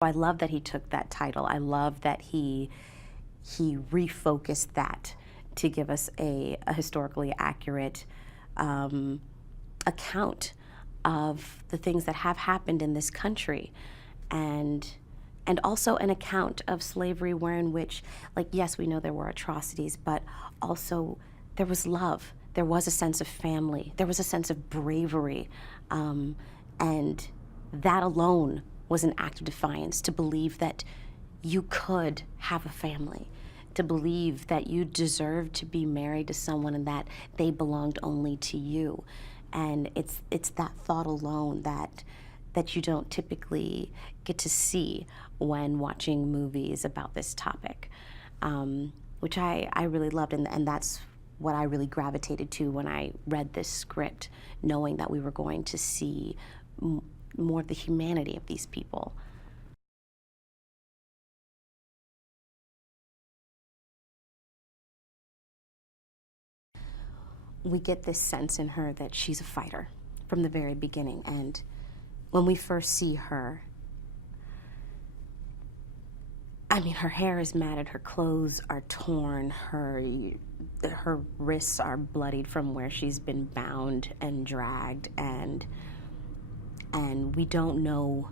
I love that he took that title. I love that he refocused that to give us a historically accurate account of the things that have happened in this country, and also an account of slavery wherein which, like, yes, we know there were atrocities, but also there was love. There was a sense of family. There was a sense of bravery. And that alone was an act of defiance, to believe that you could have a family, to believe that you deserved to be married to someone and that they belonged only to you. And it's that thought alone that you don't typically get to see when watching movies about this topic, which I really loved, and that's what I really gravitated to when I read this script, knowing that we were going to see more of the humanity of these people. We get this sense in her that she's a fighter from the very beginning, and when we first see her, I mean, her hair is matted, her clothes are torn, her wrists are bloodied from where she's been bound and dragged, and we don't know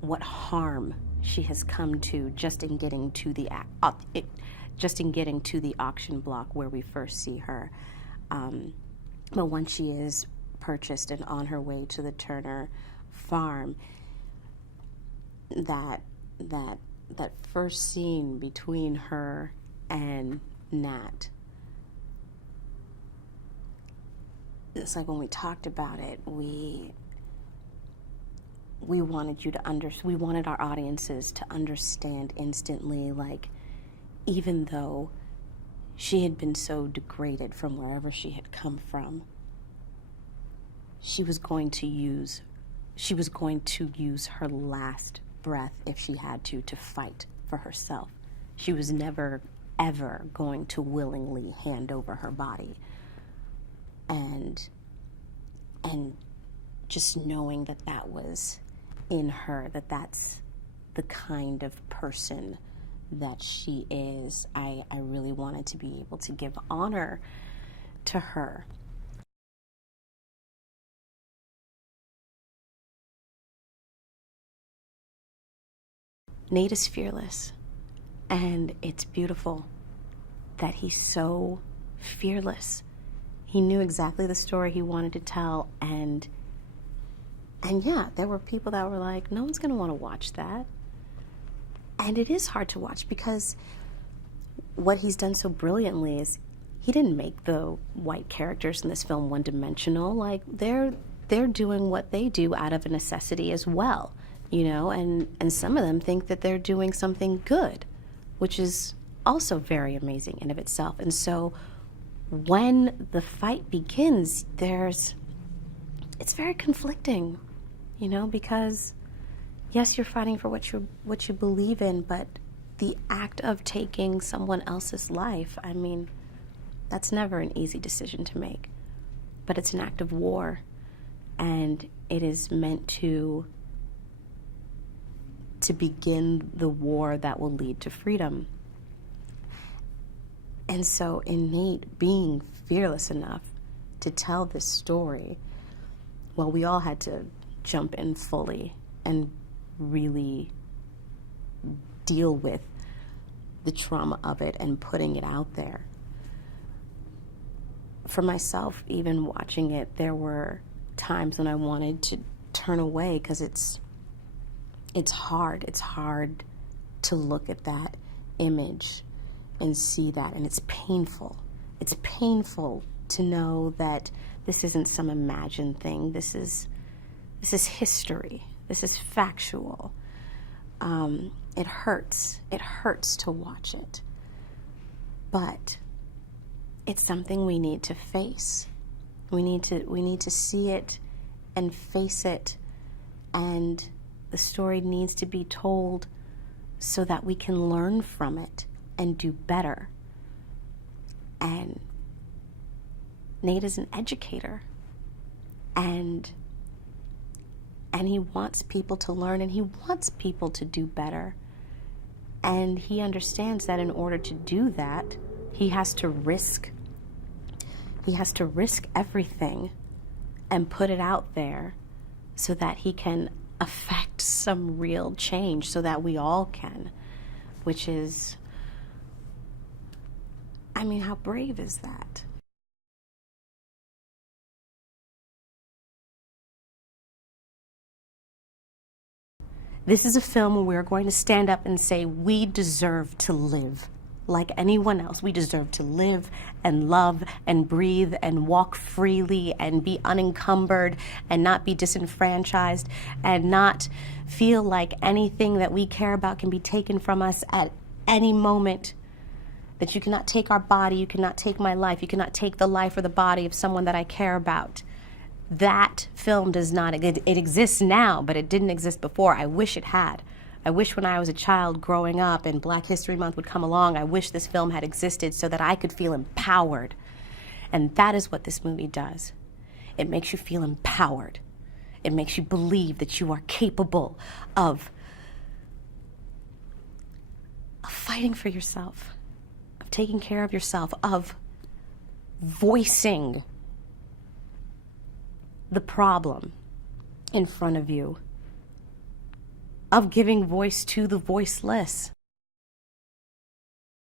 what harm she has come to just in getting to the auction block where we first see her. But once she is purchased and on her way to the Turner farm, that first scene between her and Nat, it's like when we talked about it, we wanted we wanted our audiences to understand instantly, like, even though she had been so degraded from wherever she had come from, she was going to use her last breath, if she had to fight for herself. She was never, ever going to willingly hand over her body. And just knowing that that was in her, that's the kind of person that she is, I really wanted to be able to give honor to her. Nate is fearless, and it's beautiful that he's so fearless. He knew exactly the story he wanted to tell, and yeah, there were people that were like, no one's going to want to watch that. And it is hard to watch, because what he's done so brilliantly is he didn't make the white characters in this film one-dimensional. Like, they're doing what they do out of a necessity as well, you know, and some of them think that they're doing something good, which is also very amazing in of itself. And so when the fight begins, it's very conflicting, you know, because yes, you're fighting for what you believe in, but the act of taking someone else's life, I mean, that's never an easy decision to make. But it's an act of war, and it is meant to begin the war that will lead to freedom. And so in Nate being fearless enough to tell this story, well, we all had to jump in fully and really deal with the trauma of it and putting it out there. For myself, even watching it, there were times when I wanted to turn away, because it's hard. It's hard to look at that image and see that, and it's painful. It's painful to know that this isn't some imagined thing. This is history. This is factual. It hurts. It hurts to watch it. But it's something we need to face. We need to see it and face it, and the story needs to be told so that we can learn from it and do better. And Nate is an educator, and And he wants people to learn, and he wants people to do better. And he understands that in order to do that, he has to risk everything and put it out there so that he can affect some real change, so that we all can, which is, I mean, how brave is that? This is a film where we're going to stand up and say, we deserve to live like anyone else. We deserve to live and love and breathe and walk freely and be unencumbered and not be disenfranchised and not feel like anything that we care about can be taken from us at any moment. That you cannot take our body, you cannot take my life, you cannot take the life or the body of someone that I care about. That film does not, it exists now, but it didn't exist before. I wish it had. I wish when I was a child growing up and Black History Month would come along, I wish this film had existed so that I could feel empowered. And that is what this movie does. It makes you feel empowered. It makes you believe that you are capable of fighting for yourself, of taking care of yourself, of voicing the problem in front of you, of giving voice to the voiceless.